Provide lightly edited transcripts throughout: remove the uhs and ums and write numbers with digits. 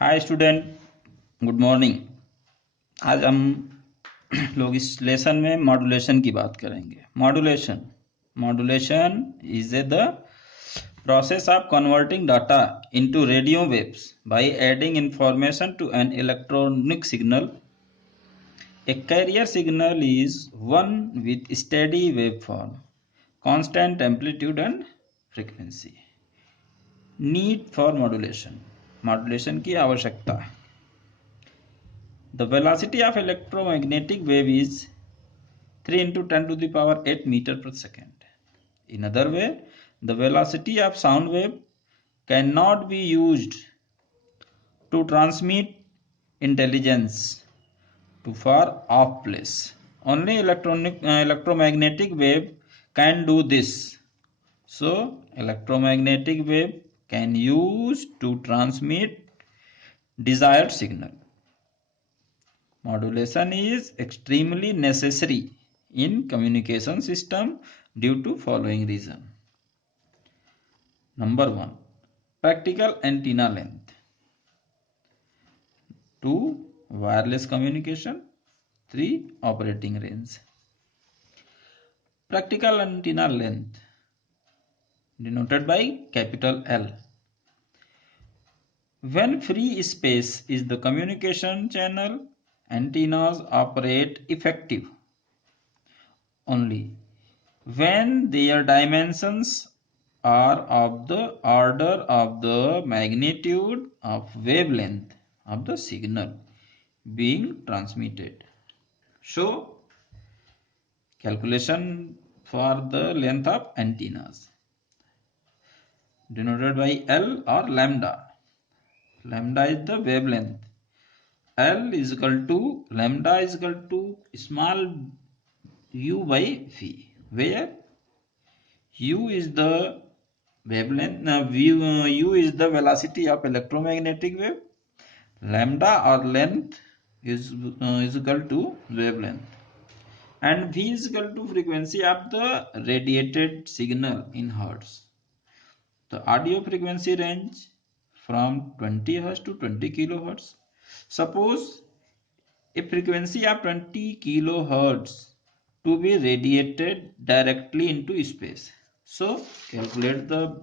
Hi student, good morning. आज हम लोग इस लेसन में मॉड्यूलेशन की बात करेंगे। Modulation modulation is the process of converting data into radio waves by adding information to an electronic signal. A carrier signal is one with steady waveform, constant amplitude and frequency. Need for modulation. Modulation की आवश्यकता। The velocity of electromagnetic wave is 3 into 10 to the power 8 meter per second. In other way, the velocity of sound wave cannot be used to transmit intelligence to far off place. Only electromagnetic wave can do this. So, electromagnetic wave can use to transmit desired signal. Modulation is extremely necessary in communication system due to following reason. Number 1, practical antenna length. 2, wireless communication. 3, operating range. Practical antenna length denoted by capital L. When free space is the communication channel, antennas operate effective only when their dimensions are of the order of the magnitude of wavelength of the signal being transmitted. Show calculation for the length of antennas denoted by L or lambda. Lambda is the wavelength. L is equal to lambda is equal to small u by v, where u is the wavelength, u is the velocity of electromagnetic wave, lambda or length is equal to wavelength, and v is equal to frequency of the radiated signal in hertz. The audio frequency range from 20 Hz to 20 kilohertz. Suppose a frequency of 20 kilohertz to be radiated directly into space. So calculate the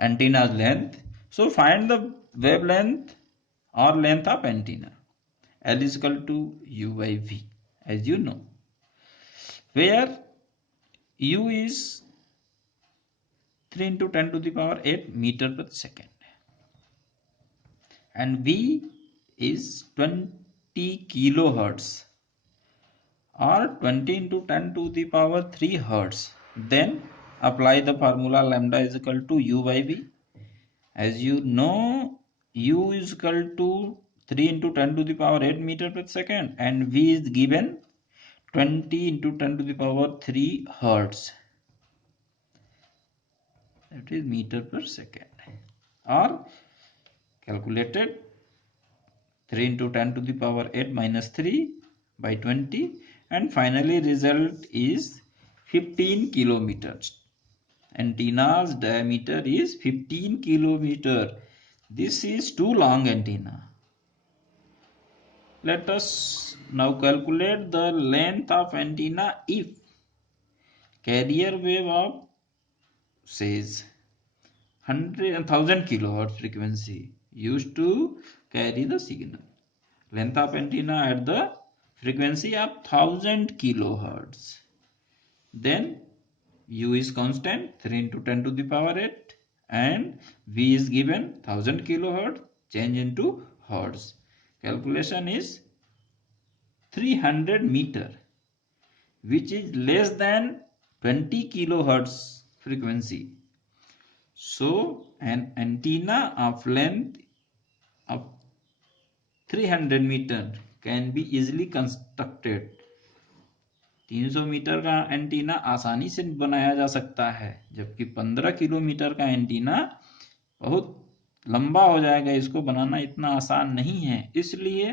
antenna's length. So find the wavelength or length of antenna. L is equal to U by V, as you know, where U is 3 into 10 to the power 8 meter per second and V is 20 kilohertz or 20 into 10 to the power 3 hertz. Then apply the formula lambda is equal to U by V. As you know, U is equal to 3 into 10 to the power 8 meter per second and V is given 20 into 10 to the power 3 hertz. That is meter per second, or calculated 3 into 10 to the power 8 minus 3 by 20, and finally result is 15 kilometers. Antenna's diameter is 15 kilometer. This is too long antenna. Let us now calculate the length of antenna if carrier wave of says 1000 kilohertz frequency used to carry the signal. Length of antenna at the frequency of 1000 kilohertz. Then U is constant 3 into 10 to the power 8 and V is given 1000 kilohertz, change into hertz. Calculation is 300 meter, which is less than 20 kilohertz frequency. So an antenna of length of 300 meter can be easily constructed. 300 metre का antenna आसानी से बनाया जा सकता है, जबकि 15 kilometre का antenna बहुत लंबा हो जाएगा। इसको बनाना इतना आसान नहीं है, इसलिए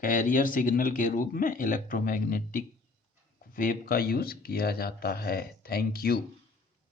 कैरियर सिग्नल के रूप में इलेक्ट्रोमैग्नेटिक वेव का यूज किया जाता है। Thank you.